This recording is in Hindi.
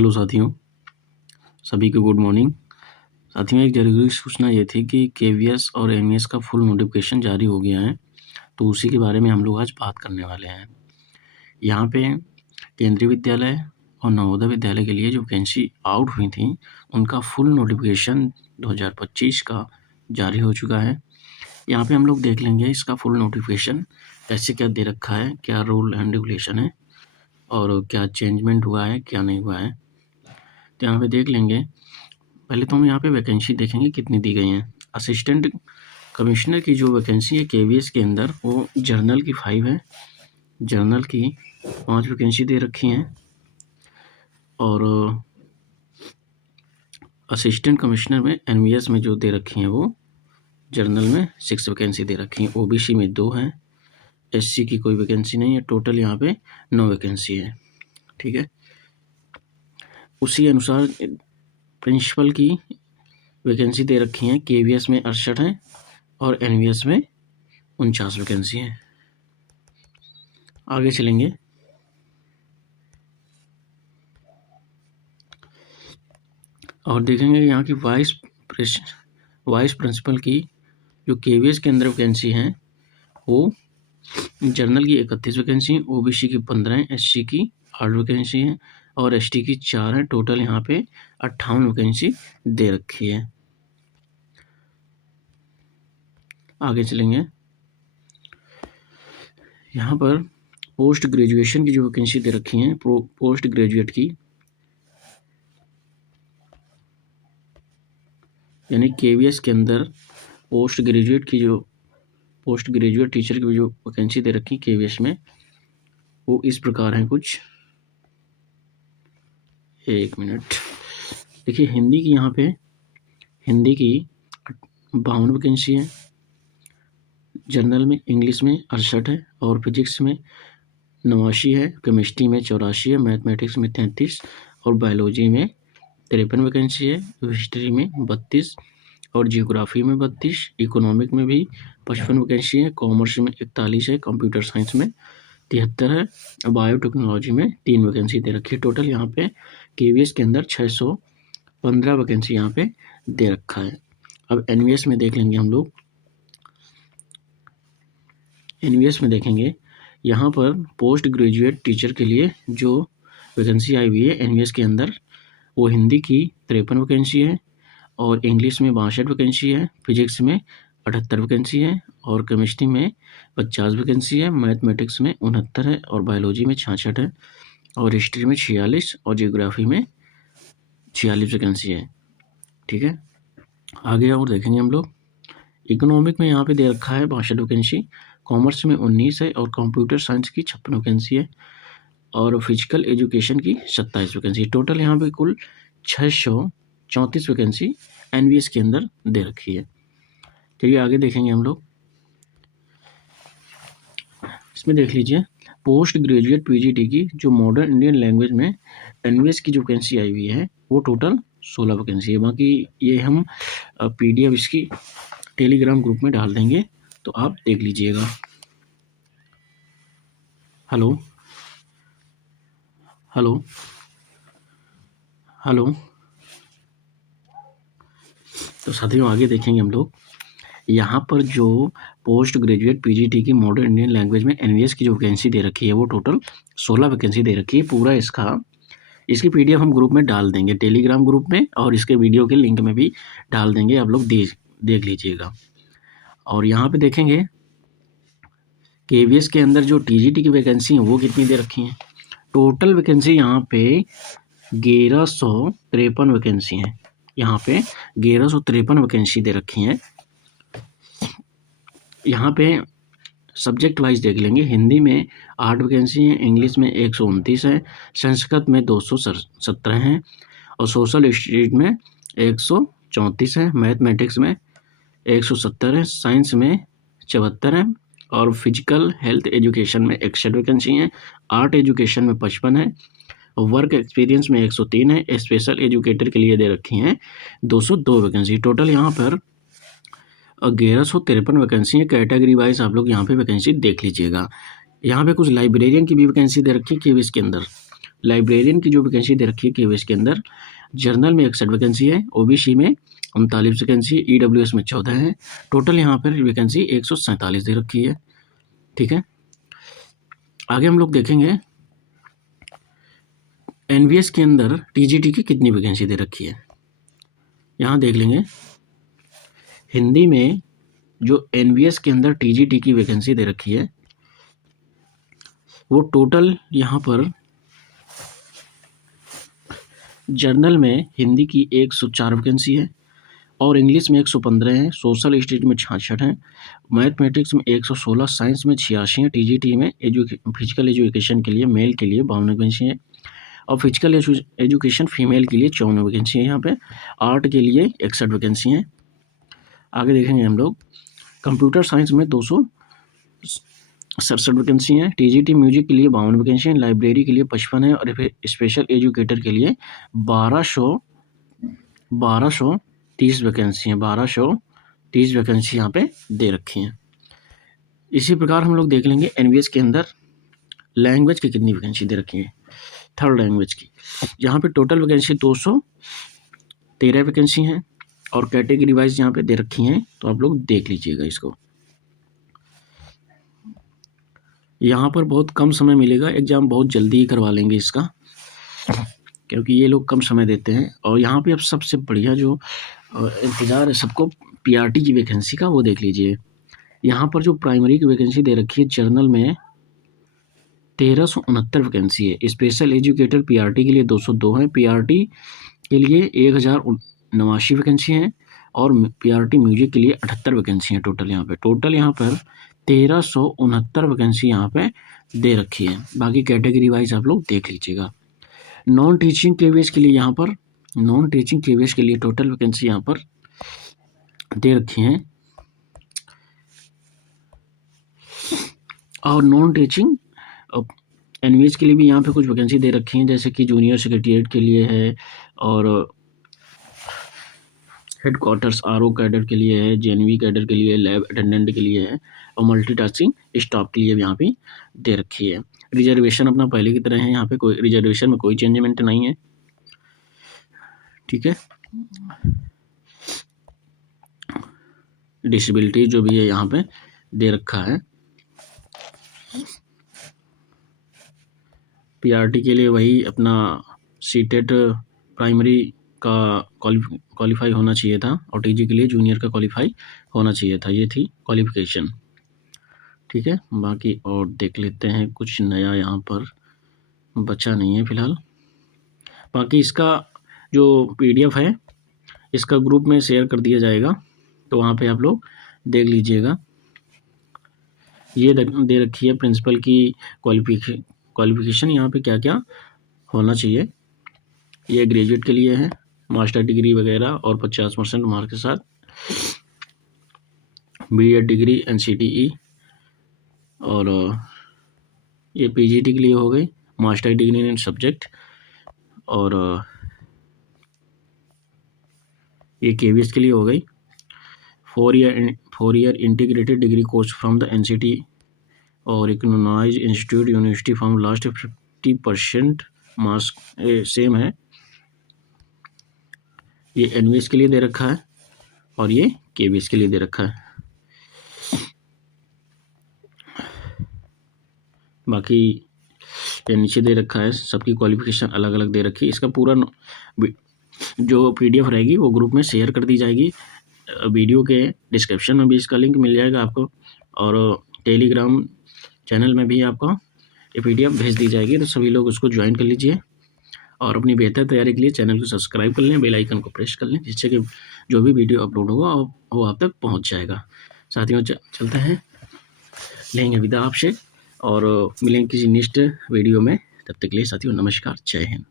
हेलो साथियों, सभी को गुड मॉर्निंग। साथियों, एक ज़रूरी सूचना ये थी कि केवीएस और एमईएस का फुल नोटिफिकेशन जारी हो गया है, तो उसी के बारे में हम लोग आज बात करने वाले हैं। यहाँ पे केंद्रीय विद्यालय और नवोदय विद्यालय के लिए जो वैकेंसी आउट हुई थी, उनका फुल नोटिफिकेशन 2025 का जारी हो चुका है। यहाँ पे हम लोग देख लेंगे इसका फुल नोटिफिकेशन कैसे क्या दे रखा है, क्या रूल एंड रेगुलेशन है और क्या चेंजमेंट हुआ है, क्या नहीं हुआ है। तो यहाँ पे देख लेंगे। पहले तो हम यहाँ पे वैकेंसी देखेंगे कितनी दी गई हैं। असिस्टेंट कमिश्नर की जो वैकेंसी है केवीएस के अंदर, वो जर्नल की 5 है, जर्नल की 5 वैकेंसी दे रखी हैं और असिस्टेंट कमिश्नर में एनवीएस में जो दे रखी हैं वो जर्नल में 6 वैकेंसी दे रखी हैं। ओबीसी में 2 हैं, एससी की कोई वैकेंसी नहीं है। टोटल यहाँ पे 9 वैकेंसी है। ठीक है, उसी अनुसार प्रिंसिपल की वैकेंसी दे रखी हैं। केवीएस में 68 है और एनवीएस में 49 वैकेंसी हैं। आगे चलेंगे। और देखेंगे यहाँ की वाइस प्रिंसिपल की जो केवीएस के अंदर वैकेंसी हैं, वो जर्नल की 31 वैकेंसी, ओबीसी की 15 है, एससी की 8 वैकेंसी है और एसटी की 4 है। टोटल यहाँ पे 58 वैकेंसी दे रखी है। आगे चलेंगे। यहाँ पर पोस्ट ग्रेजुएशन की जो वैकेंसी दे रखी हैं, पोस्ट ग्रेजुएट की, यानी केवीएस के अंदर पोस्ट ग्रेजुएट टीचर की जो वैकेंसी दे रखी केवीएस में, वो इस प्रकार हैं कुछ। एक मिनट देखिए, हिंदी की यहाँ पे हिंदी की 52 वैकेंसी है, जर्नल में इंग्लिश में 68 है और फिजिक्स में 89 है, केमिस्ट्री में 84 है, मैथमेटिक्स में 33 और बायोलॉजी में 53 वैकेंसी है, हिस्ट्री में 32 और जियोग्राफी में 32, इकोनॉमिक में भी 55 वैकेंसी है, कॉमर्स में 41 है, कंप्यूटर साइंस में 73 है, बायोटेक्नोलॉजी में 3 वैकेंसी दे रखी है। टोटल यहाँ पे केवीएस के अंदर 615 वैकेंसी यहाँ पे दे रखा है। अब एनवीएस में देख लेंगे हम लोग। एनवीएस में देखेंगे, यहाँ पर पोस्ट ग्रेजुएट टीचर के लिए जो वैकेंसी आई हुई है एनवीएस के अंदर, वो हिंदी की 53 वैकेंसी है और इंग्लिश में 62 वैकेंसी है, फिजिक्स में 78 वैकेंसी है और केमिस्ट्री में 50 वैकेंसी है, मैथमेटिक्स में 69 है और बायोलॉजी में 66 है और हिस्ट्री में 46 और जियोग्राफी में 46 वैकेंसी है। ठीक है, आगे और देखेंगे हम लोग। इकोनॉमिक में यहाँ पे दे रखा है 62 वैकेंसी, कॉमर्स में 19 है और कंप्यूटर साइंस की 56 वैकेंसी है और फिजिकल एजुकेशन की 27 वैकेंसी। टोटल यहाँ पे कुल 634 वैकेंसी एनवीएस के अंदर दे रखी है। चलिए आगे देखेंगे हम लोग। इसमें देख लीजिए, पोस्ट ग्रेजुएट पीजीटी की जो मॉडर्न इंडियन लैंग्वेज में एनवीएस की जो वैकेंसी आई हुई है, वो टोटल 16 वैकेंसी है। बाकी ये हम पीडीएफ इसकी टेलीग्राम ग्रुप में डाल देंगे, तो आप देख लीजिएगा। हेलो हेलो हेलो तो साथियों, आगे देखेंगे हम लोग। यहाँ पर जो पोस्ट ग्रेजुएट पीजीटी की मॉडर्न इंडियन लैंग्वेज में एनवीएस की जो वैकेंसी दे रखी है, वो टोटल 16 वैकेंसी दे रखी है। पूरा इसकी पीडीएफ हम ग्रुप में डाल देंगे, टेलीग्राम ग्रुप में, और इसके वीडियो के लिंक में भी डाल देंगे, आप लोग देख लीजिएगा। और यहाँ पे देखेंगे केवीएस के अंदर जो टीजीटी की वैकेंसी है वो कितनी दे रखी हैं। टोटल वैकेंसी यहाँ पे 1153 वैकेंसी हैं। यहाँ पे 1153 वैकेंसी दे रखी हैं। यहाँ पे सब्जेक्ट वाइज देख लेंगे। हिंदी में 8 वैकेंसी हैं, इंग्लिश में 129 है, संस्कृत में 217 हैं और सोशल स्टडीज में 134 है, मैथमेटिक्स में 170 है, साइंस में 74 है और फिजिकल हेल्थ एजुकेशन में 61 वैकेंसी हैं, आर्ट एजुकेशन में 55 है, वर्क एक्सपीरियंस में 103 है, स्पेशल एजुकेटर के लिए दे रखी हैं 202 वैकेंसी। टोटल यहाँ पर 1153 वैकेंसी है। कैटेगरी वाइज आप लोग यहाँ पे वैकेंसी देख लीजिएगा। यहाँ पे कुछ लाइब्रेरियन की भी वैकेंसी दे रखी है केवीएस के अंदर, लाइब्रेरियन की जो वैकेंसी दे रखी है केवीएस के अंदर, जनरल में 61 वैकेंसी है, ओबीसी में 39 वैकेंसी, ईडब्ल्यूएस में 14 है। टोटल यहाँ पर वैकेंसी 147 दे रखी है। ठीक है, आगे हम लोग देखेंगे एनवीएस के अंदर टीजीटी की कितनी वैकेंसी दे रखी है। यहाँ देख लेंगे हिंदी में जो एनवीएस के अंदर टीजीटी की वैकेंसी दे रखी है वो टोटल यहाँ पर जर्नल में हिंदी की 104 वैकेंसी है और इंग्लिश में 115 है, सोशल स्टडीज में 66 है, मैथमेटिक्स में 116, साइंस में 86 है, टीजीटी में फिजिकल एजुकेशन के लिए मेल के लिए 52 वैकेंसी है और फिजिकल एजुकेशन फीमेल के लिए 54 वैकेंसी है। यहाँ पे आर्ट के लिए 61 वैकेंसी हैं। आगे देखेंगे हम लोग कंप्यूटर साइंस में 267 वैकेंसी हैं, टीजीटी म्यूजिक के लिए 52 वैकेंसी हैं, लाइब्रेरी के लिए 55 है और फिर स्पेशल एजुकेटर के लिए 1230 वैकेंसी हैं। 1230 वैकेंसी यहाँ पे दे रखी हैं। इसी प्रकार हम लोग देख लेंगे एनवीएस के अंदर लैंग्वेज की कितनी वैकेंसी दे रखी है, थर्ड लैंग्वेज की। यहाँ पे टोटल वैकेंसी 213 वैकेंसी हैं और कैटेगरी वाइज यहाँ पे दे रखी हैं, तो आप लोग देख लीजिएगा इसको। यहाँ पर बहुत कम समय मिलेगा, एग्ज़ाम बहुत जल्दी ही करवा लेंगे इसका, क्योंकि ये लोग कम समय देते हैं। और यहाँ पे अब सबसे बढ़िया जो इंतज़ार है सबको पीआरटी की वैकेंसी का, वो देख लीजिए। यहाँ पर जो प्राइमरी की वैकेंसी दे रखी है जर्नल में 1369 वैकेंसी है, स्पेशल एजुकेटर पीआरटी के लिए 202 है, पीआरटी के लिए 1089 वैकेंसी हैं और पीआरटी म्यूजिक के लिए 78 वैकेंसी हैं। टोटल यहाँ पर 1369 वैकेंसी यहाँ पे दे रखी है। बाकी कैटेगरी वाइज आप लोग देख लीजिएगा। नॉन टीचिंग केवीएस के लिए टोटल वैकेंसी यहाँ पर दे रखी हैं और नॉन टीचिंग एनवीएस के लिए भी यहाँ पे कुछ वैकेंसी दे रखी हैं, जैसे कि जूनियर सेक्रेटरीट के लिए है और हेड क्वार्टर्स आरओ कैडर के लिए है, जेएनवी कैडर के लिए, लैब अटेंडेंट के लिए है और मल्टीटास्किंग स्टाफ के लिए भी यहाँ पे दे रखी है। रिजर्वेशन अपना पहले की तरह है, यहाँ पे कोई रिजर्वेशन में कोई चेंजमेंट नहीं है। ठीक है, डिसेबिलिटी जो भी है यहाँ पे दे रखा है। पीआरटी के लिए वही अपना सीटेट प्राइमरी का क्वालिफाई होना चाहिए था और टीजी के लिए जूनियर का क्वालिफाई होना चाहिए था, ये थी क्वालिफिकेशन। ठीक है, बाकी और देख लेते हैं, कुछ नया यहाँ पर बचा नहीं है फिलहाल। बाकी इसका जो पीडीएफ है इसका ग्रुप में शेयर कर दिया जाएगा, तो वहाँ पे आप लोग देख लीजिएगा। ये दे रखी है प्रिंसिपल की क्वालिफिकेशन, यहाँ पे क्या क्या होना चाहिए। ये ग्रेजुएट के लिए है, मास्टर डिग्री वगैरह और 50% मार्क के साथ, बीएड डिग्री एनसीटीई, और ये पीजीटी के लिए हो गई, मास्टर डिग्री इन सब्जेक्ट, और ये केवीएस के लिए हो गई, 4 year integrated degree course from the NCT और recognised institute university from last 50% marks same है। ये एनवीएस के लिए दे रखा है और ये केवीएस के लिए दे रखा है। बाकी ये नीचे दे रखा है, सबकी क्वालिफिकेशन अलग अलग दे रखी है। इसका पूरा जो पीडीएफ रहेगी वो ग्रुप में शेयर कर दी जाएगी। वीडियो के डिस्क्रिप्शन में भी इसका लिंक मिल जाएगा आपको और टेलीग्राम चैनल में भी आपको ये पीडीएफ भेज दी जाएगी, तो सभी लोग उसको ज्वाइन कर लीजिए और अपनी बेहतर तैयारी के लिए चैनल को सब्सक्राइब कर लें, बेल आइकन को प्रेस कर लें, जिससे कि जो भी वीडियो अपलोड होगा वो आप तक पहुंच जाएगा। साथियों चलते हैं, लेंगे विदा आपसे और मिलेंगे किसी नेक्स्ट वीडियो में। तब तक के लिए साथियों नमस्कार, जय हिंद।